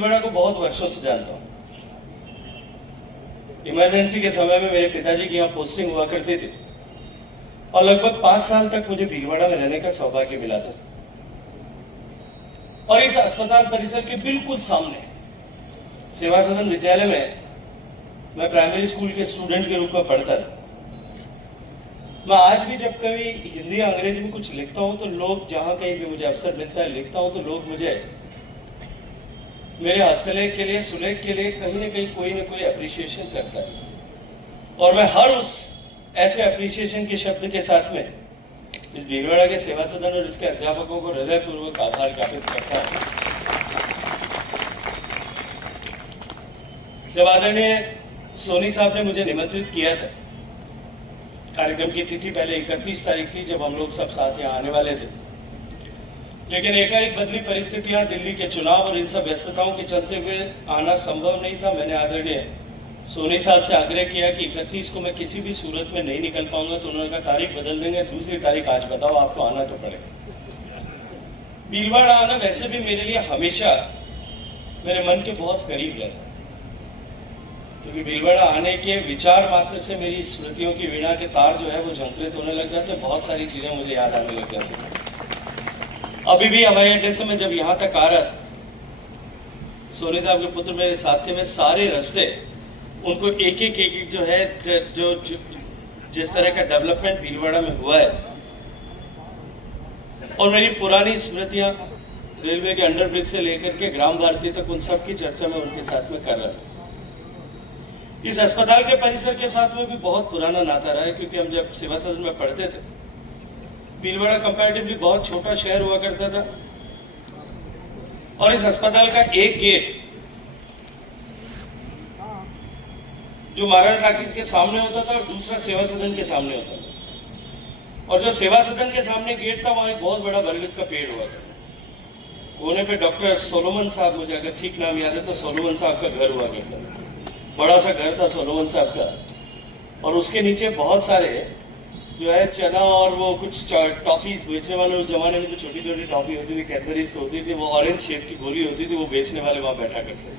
भीलवाड़ा को बहुत वर्षों से जानता हूं। इमरजेंसी के समय में मेरे पिताजी की यहाँ पोस्टिंग हुआ करती थी और लगभग 5 साल तक मुझे भीलवाड़ा में रहने का सौभाग्य मिला था। और इस अस्पताल परिसर के बिल्कुल सामने सेवा सदन विद्यालय में मैं प्राइमरी स्कूल के स्टूडेंट के रूप में पढ़ता था। मैं आज भी जब कभी हिंदी या अंग्रेजी में कुछ लिखता हूं तो लोग, जहां कहीं भी मुझे अवसर मिलता है लिखता हूं, तो लोग मुझे मेरे हस्तलेख के लिए, सुलेख के लिए कहीं ना कहीं कोई ना कोई अप्रिशिएशन करता है। और मैं हर उस ऐसे अप्रिशिएशन के शब्द के साथ में इस भीलवाड़ा के सेवा सदन और इसके अध्यापकों को हृदयपूर्वक आभार ज्ञापित करता हूं। जब आदरणीय सोनी साहब ने मुझे निमंत्रित किया था, कार्यक्रम की तिथि पहले 31 तारीख थी जब हम लोग सब साथ यहाँ आने वाले थे, लेकिन एकाएक बदली परिस्थितियां, दिल्ली के चुनाव और इन सब व्यस्तताओं के चलते हुए आना संभव नहीं था। मैंने आदरणीय सोनी साहब से आग्रह किया कि 31 को मैं किसी भी सूरत में नहीं निकल पाऊंगा, तो उन्होंने कहा तारीख बदल देंगे, दूसरी तारीख आज बताओ, आपको आना तो पड़ेगा। भीलवाड़ा आना वैसे भी मेरे लिए हमेशा मेरे मन के बहुत करीब रहता, क्योंकि भीलवाड़ा आने के विचार मात्र से मेरी स्मृतियों की वीणा के तार जो है वो झंकृत होने लग जाते, बहुत सारी चीजें मुझे याद आने लग जाती। अभी भी हवाई अड्डे से मैं जब यहां तक आ रहा था, सोनी साहब के पुत्र मेरे साथ थे, मैं सारे रास्ते उनको एक एक जो है जो जिस तरह का डेवलपमेंट भीलवाड़ा में हुआ है और मेरी पुरानी स्मृतियां रेलवे के अंडरब्रिज से लेकर के ग्राम भारती तक, उन सब की चर्चा मैं उनके साथ में कर रहा था। इस अस्पताल के परिसर के साथ में भी बहुत पुराना नाता रहा है, क्योंकि हम जब सेवा सदन में पढ़ते थे, भीलवाड़ा कंपैरेटिवली बहुत छोटा शहर हुआ करता था और इस अस्पताल का एक गेट जो महाराज टाकीज के सामने होता था और दूसरा सेवा सदन के सामने होता था। और जो सेवा सदन के सामने गेट था, वहां एक बहुत बड़ा बरगद का पेड़ हुआ था। कोने पे डॉक्टर सोलोमन साहब, मुझे अगर ठीक नाम याद है तो सोलोमन साहब का घर हुआ करता था, बड़ा सा घर था सोलोमन साहब का। और उसके नीचे बहुत सारे जो है चना और वो कुछ टॉफीज बेचने वाले, उस जमाने में तो छोटी छोटी टॉफी होती थी, कैडबरीज होती थी, वो ऑरेंज शेप की गोली होती थी, वो बेचने वाले वहां बैठा करते थे।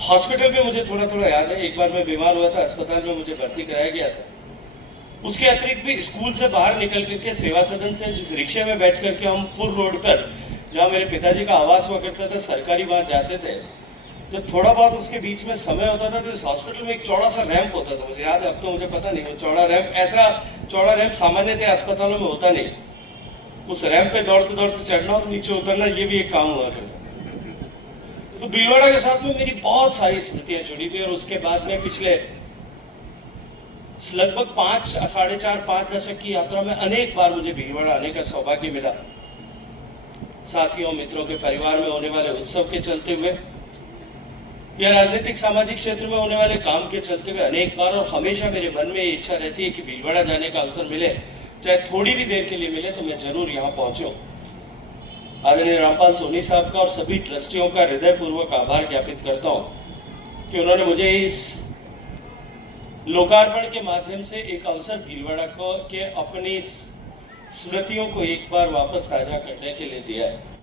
हॉस्पिटल में मुझे थोड़ा थोड़ा याद है, एक बार मैं बीमार हुआ था, अस्पताल में मुझे भर्ती कराया गया था। उसके अतिरिक्त भी स्कूल से बाहर निकल करके सेवा सदन से जिस रिक्शे में बैठ करके हम पुर रोड पर, जहां मेरे पिताजी का आवास हुआ करता था, सरकारी, वहां जाते थे, जब थोड़ा बहुत उसके बीच में समय होता था तो इस हॉस्पिटल में एक चौड़ा सा रैंप होता था, मुझे याद है, अब तो मुझे पता नहीं, वो चौड़ा रैंप, ऐसा चौड़ा रैंप सामान्यतः अस्पतालों में होता नहीं। उस रैंप पे दौड़ते दौड़ते चढ़ना और नीचे उतरना, ये भी एक काम हुआ करता। तो भीलवाड़ा के साथ में मेरी बहुत सारी स्मृतियां जुड़ी हुई और उसके बाद में पिछले लगभग 4.5 दशक की यात्रा में अनेक बार मुझे भीलवाड़ा आने का सौभाग्य मिला, साथियों, मित्रों के परिवार में होने वाले उत्सव के चलते हुए या राजनीतिक सामाजिक क्षेत्र में होने वाले काम के चलते हुए अनेक बार। और हमेशा मेरे मन में ये इच्छा रहती है कि भीलवाड़ा जाने का अवसर मिले, चाहे थोड़ी भी देर के लिए मिले, तो मैं जरूर यहां पहुंचूं। आदरणीय रामपाल सोनी साहब का और सभी ट्रस्टियों का हृदयपूर्वक आभार ज्ञापित करता हूं कि उन्होंने मुझे इस लोकार्पण के माध्यम से एक अवसर भीलवाड़ा को के अपनी स्मृतियों को एक बार वापस ताजा करने के लिए दिया है।